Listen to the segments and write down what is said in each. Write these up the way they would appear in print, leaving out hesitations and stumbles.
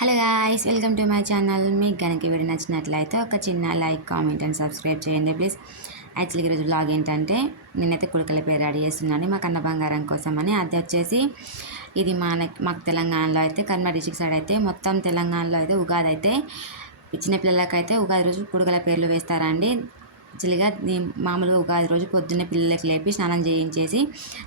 Hello guys, welcome to my channel. మీకు కనుక video నచ్చినట్లయితే ఒక చిన్న లైక్, కామెంట్ అండ్ సబ్స్క్రైబ్ చేయండి ప్లీజ్. యాక్చువల్గా ఈరోజు బ్లాగ్ ఏంటంటే నేనైతే కుడుకల పేరు రెడీ చేస్తున్నాను మా కన్న బంగారం కోసం అని. అది వచ్చేసి ఇది మాకు తెలంగాణలో అయితే కర్నూలు డిస్ట్రిక్ట్ సైడ్ అయితే మొత్తం తెలంగాణలో అయితే ఉగాది అయితే చిన్నపిల్లలకైతే ఉగాది రోజు కుడుకల పేర్లు వేస్తారండి. యాక్చువల్గా మామూలుగా ఉగాది రోజు పొద్దున్నే పిల్లలకి లేపి స్నానం చేయించేసి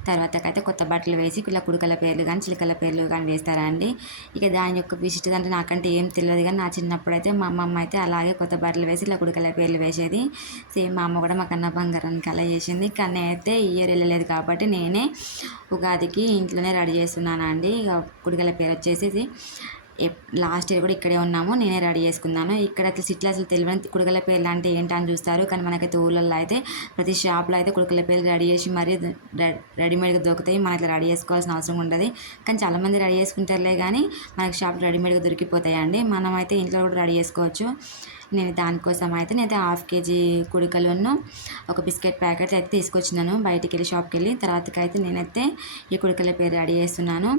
తర్వాతకైతే కొత్త బట్టలు వేసి ఇలా కుడుకల పేర్లు కానీ చిలుకల పేర్లు కానీ వేస్తారా అండి. ఇక దాని యొక్క విశిష్టత అంటే నాకంటే ఏం తెలియదు, కానీ నా చిన్నప్పుడు అయితే మా అమ్మమ్మ అయితే అలాగే కొత్త బట్టలు వేసి ఇలా కుడుకల పేర్లు వేసేది. సేమ్ మా అమ్మ కూడా మా కన్న బంగారానికి అలా చేసింది. కానీ అయితే ఇయర్ వెళ్ళలేదు కాబట్టి నేనే ఉగాదికి ఇంట్లోనే రెడీ చేస్తున్నాను అండి. ఇక కుడుకల పేరు వచ్చేసి లాస్ట్ ఇయర్ కూడా ఇక్కడే ఉన్నాము, నేనే రెడీ చేసుకున్నాను. ఇక్కడ అసలు సిట్లో అసలు తెలియని కుడుకల పేర్లు అంటే ఏంటని చూస్తారు, కానీ మనకైతే ఊళ్ళల్లో అయితే ప్రతి షాప్లో అయితే కుడుకల పేర్లు రెడీ చేసి మరీ రెడీమేడ్గా దొరుకుతాయి. మనకి రెడీ చేసుకోవాల్సిన అవసరం ఉండదు. కానీ చాలామంది రెడీ చేసుకుంటారులే, కానీ మనకి షాప్లో రెడీమేడ్గా దొరికిపోతాయండి. మనం అయితే ఇంట్లో కూడా రెడీ చేసుకోవచ్చు. నేను దానికోసం అయితే నేనైతే 1/2 kg కుడుకలను ఒక బిస్కెట్ ప్యాకెట్ అయితే తీసుకొచ్చినాను బయటికి వెళ్ళి షాప్కి వెళ్ళి. తర్వాతకైతే నేనైతే ఈ కుడుకల పేరు రెడీ చేస్తున్నాను.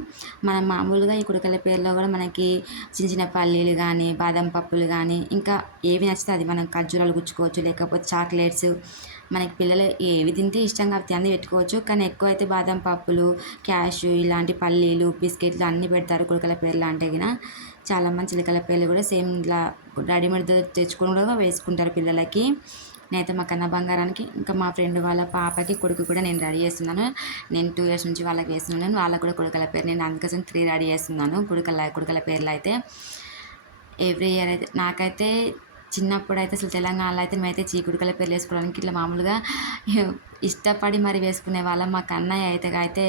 మనం మామూలుగా ఈ కుడుకల పేరులో కూడా మనకి చిన్న చిన్న పల్లీలు కానీ, బాదం పప్పులు కానీ, ఇంకా ఏవి నచ్చితే అది మనం ఖర్జూరాలు గుచ్చుకోవచ్చు, లేకపోతే చాక్లెట్స్, మనకి పిల్లలు ఏవి తింటే ఇష్టంగా అవి అన్నీ పెట్టుకోవచ్చు. కానీ ఎక్కువ అయితే బాదం పప్పులు, క్యాషు, ఇలాంటి పల్లీలు, బిస్కెట్లు అన్నీ పెడతారు కుడుకల పేర్లు అంటే గిన. చాలామంది చిలుకల పేర్లు కూడా సేమ్ ఇలా రెడీమేడ్ తెచ్చుకొని కూడా వేసుకుంటారు పిల్లలకి. నేనైతే మా కన్న బంగారానికి ఇంకా మా ఫ్రెండ్ వాళ్ళ పాపకి కొడుకు కూడా నేను రెడీ చేస్తున్నాను. నేను 2 years నుంచి వాళ్ళకి వేస్తున్నాను. వాళ్ళకు కూడా కుడుకల పేరు నేను అందుకోసం 3 రెడీ చేస్తున్నాను. కుడుకల పేర్లు అయితే ఎవ్రీ ఇయర్ అయితే నాకైతే చిన్నప్పుడు అయితే అసలు తెలంగాణలో అయితే మేమైతే చీకుడుకల పేర్లు వేసుకోవడానికి ఇట్లా మామూలుగా ఇష్టపడి మరి వేసుకునే వాళ్ళం. మా కన్నయ్య అయితే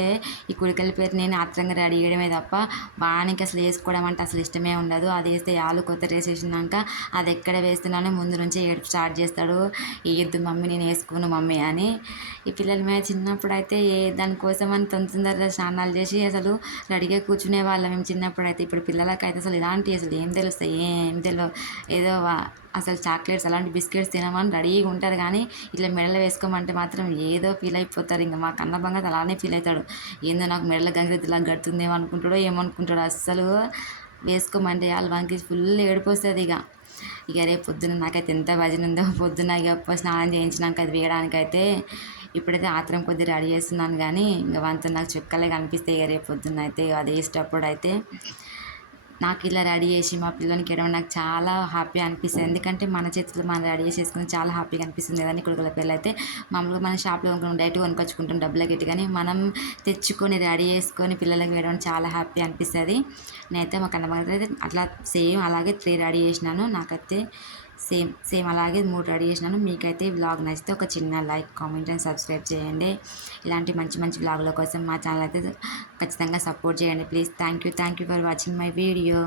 ఈ కుడుకల పేరు నేను ఆత్రంగా రెడీ చేయడమే తప్ప వానికి అసలు వేసుకోవడం అంటే అసలు ఇష్టమే ఉండదు. అది వేస్తే కొత్త డ్రెస్ వేసినాక అది ఎక్కడ వేస్తున్నానో ముందు నుంచి ఏడుపు స్టార్ట్ చేస్తాడు. ఏద్దు మమ్మీ, నేను వేసుకోను మమ్మీ అని. ఈ పిల్లల మీద చిన్నప్పుడు అయితే దానికోసం అని తొందరగా స్నానాలు చేసి అసలు రెడీగా కూర్చునే వాళ్ళం మేము చిన్నప్పుడు అయితే. ఇప్పుడు పిల్లలకైతే అసలు ఇలాంటివి అసలు ఏం తెలుస్తాయి, ఏం తెలియదు. ఏదో అసలు చాక్లెట్స్ అలాంటి బిస్కెట్స్ తినమని రెడీగా ఉంటారు, కానీ ఇట్లా మెడలో వేసుకోమంటే మాత్రం ఏదో ఫీల్ అయిపోతారు. ఇంకా మా కన్న బంగారు అలానే ఫీల్ అవుతాడు. ఏందో నాకు మెడలో గంగిరెద్దులా గడుతుందేమో అనుకుంటాడో ఏమనుకుంటాడో. అస్సలు వేసుకోమంటే వాళ్ళకి ఫుల్ ఏడుపు వస్తుంది. ఇక రేపు పొద్దున్న నాకైతే ఎంత భజన ఉందో. పొద్దున్న ఇక స్నానం చేయించినాక అది వేయడానికైతే ఇప్పుడైతే ఆత్రం కొద్దిగా రెడీ చేస్తున్నాను, కానీ ఇంకా వంత నాకు చుక్కలే కనిపిస్తాయి. ఇక రేపు పొద్దున్న అయితే అది వేసేటప్పుడు అయితే నాకు ఇలా రెడీ చేసి మా పిల్లలకి వేయడం నాకు చాలా హ్యాపీ అనిపిస్తుంది. ఎందుకంటే మన చేతులు మనం రెడీ చేసేసుకుని చాలా హ్యాపీగా అనిపిస్తుంది కదండి. కుడుకల పేర్లు అయితే మామూలుగా మన షాప్లో కొనుక్కుంటాం, డైరెక్ట్గా కొనుక్కొచ్చుకుంటాం డబ్బులు పెట్టి, కానీ మనం తెచ్చుకొని రెడీ చేసుకొని పిల్లలకి వేయడం చాలా హ్యాపీ అనిపిస్తుంది. నేనైతే మా కన్నమ్మ అయితే అట్లా సేమ్ అలాగే 3 రెడీ చేసినాను. నాకైతే సేమ్ అలాగే 3 రెడీ చేసినాను. మీకైతే వ్లాగ్ నచ్చితే ఒక చిన్న లైక్, కామెంట్ అండ్ సబ్స్క్రైబ్ చేయండి. ఇలాంటి మంచి మంచి వ్లాగుల కోసం మా ఛానల్ అయితే ఖచ్చితంగా సపోర్ట్ చేయండి please. Thank you for watching my video.